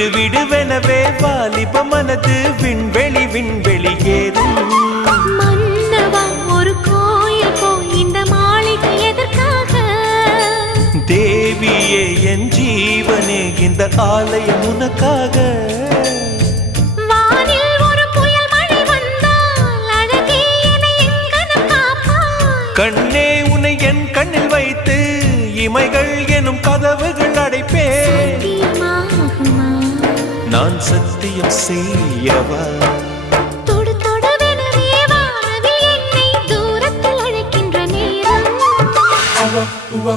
விடுவிடுவெனவே வாலிப மனது விண்வெளி விண்வெளி ஏறும். மன்னவா ஒரு கோயில் போய் இந்த மாளிகை எதற்காக? தேவியே என் ஜீவனே இந்த ஆலயம் உனக்காக. வானில் ஒரு புயல் மழை வந்தால் அழகே என்னை எங்கனம் காப்பாய். கண்ணே உன்னை என் கண்ணில் வைத்து இமைகள் எனும் கதவுகள் அடைப்பேன். சத்தியமாகுமா? நான் சத்தியம் செய்யவா? தொடு தொடுவெனவே வானவில் என்னை தூரத்தில் அழைக்கின்ற நேரம். உவா